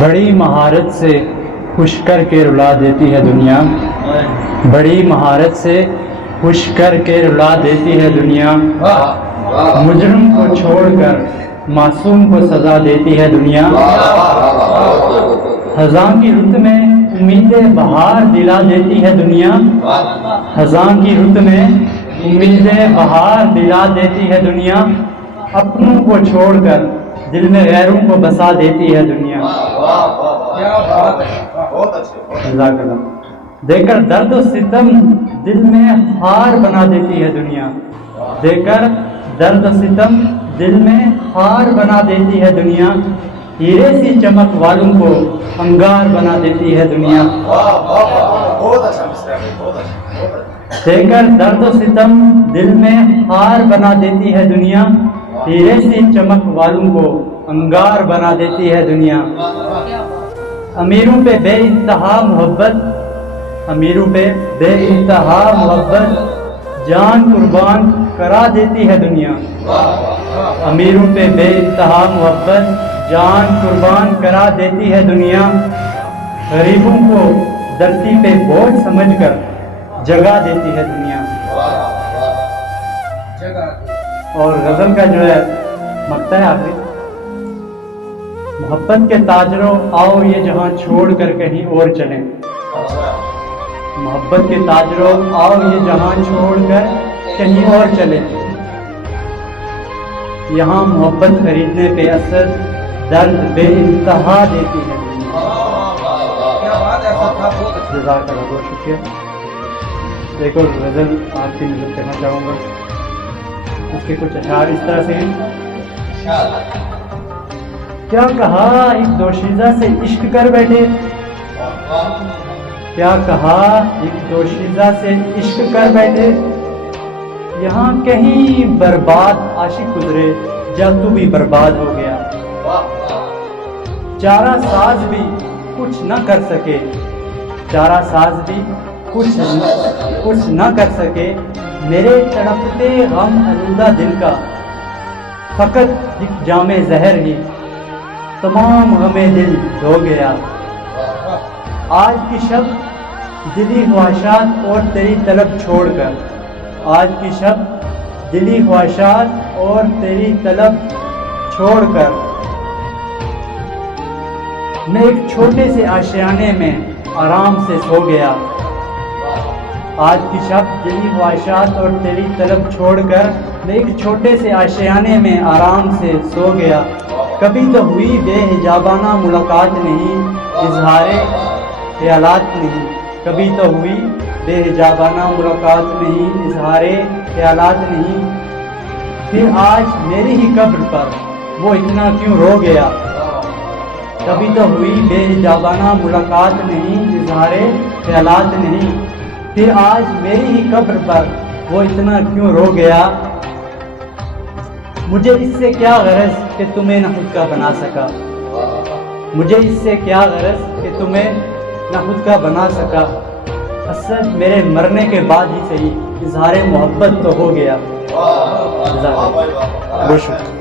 بڑی مہارت سے خوش کر کے رلا دیتی ہے دنیا، بڑی مہارت سے خوش کر کے رلا دیتی ہے دنیا، مجرم کو چھوڑ کر معصوم کو سزا دیتی ہے دنیا، خزاں کی رت میں امید بہار دلا دیتی ہے دنیا، خزاں کی رت میں امید بہار دلا دیتی ہے دنیا، اپنوں کو چھوڑ کر دل میں غیروں کو بسا دیتی ہے دنیا۔ جزاک اللہ۔ دے کر درد و ستم دل میں ہار بنا دیتی ہے دنیا، دے کر درد و ستم دل میں ہار بنا دیتی ہے دنیا، ہیرے سی چمک والوں کو انگار بنا دیتی ہے دنیا، دے کر درد و ستم دل میں ہار بنا دیتی ہے دنیا، ہیرے سی چمک والوں کو انگار بنا دیتی ہے دنیا۔ امیروں پہ بے انتہا محبت، امیروں پہ بے انتہا محبت جان قربان کرا دیتی ہے دنیا، امیروں پہ بے انتہا محبت جان قربان کرا دیتی ہے دنیا، غریبوں کو دھرتی پہ بوجھ سمجھ کر جگہ دیتی ہے دنیا۔ اور غزل کا جو ہے مقطع ہے آخری، محبت کے تاجروں آؤ یہ جہاں چھوڑ کر کہیں اور چلیں، محبت کے تاجروں آؤ یہ جہاں چھوڑ کر کہیں اور چلیں، یہاں محبت خریدنے پہ اثر درد بے انتہا دیتی ہے۔ جزاک اللہ، بہت شکریہ۔ ایک اور غزل آپ کی نظر کرنا چاہوں گا، اس کے کچھ اشعار اس طرح سے ہیں۔ کیا کہا ایک دوشیزہ سے عشق کر بیٹھے، کیا کہا ایک دوشیزہ سے عشق کر بیٹھے، یہاں کہیں برباد عاشق گزرے جا تو بھی برباد ہو گیا، چارہ ساز بھی کچھ نہ کر سکے، چارہ ساز بھی کچھ نہ کر سکے، میرے تڑپتے غم آلودہ دل کا فقط ایک جام زہر ہی تمام غم دل دھو گیا، آج کی شب دلی خواہشات اور تیری طلب چھوڑ کر، آج کی شب دلی خواہشات اور تیری طلب چھوڑ کر میں ایک چھوٹے سے آشیانے میں آرام سے سو گیا، آج کی شب دلی خواہشات اور تیری طلب چھوڑ کر میں ایک چھوٹے سے آشیانے میں آرام سے سو گیا، کبھی تو ہوئی بے حجابانہ ملاقات نہیں، اظہار خیالات نہیں، کبھی تو ہوئی بے حجابانہ ملاقات نہیں، اظہار خیالات نہیں، پھر آج میری ہی قبر پر وہ اتنا کیوں رو گیا، کبھی تو ہوئی بے حجابانہ ملاقات نہیں، اظہار خیالات نہیں، پھر آج میری ہی قبر پر وہ اتنا کیوں رو گیا، مجھے اس سے کیا غرض کہ تمہیں نہ خود کا بنا سکا، مجھے اس سے کیا غرض کہ تمہیں نہ خود کا بنا سکا، اصل میرے مرنے کے بعد ہی صحیح اظہار محبت تو ہو گیا۔ بہت شکریہ۔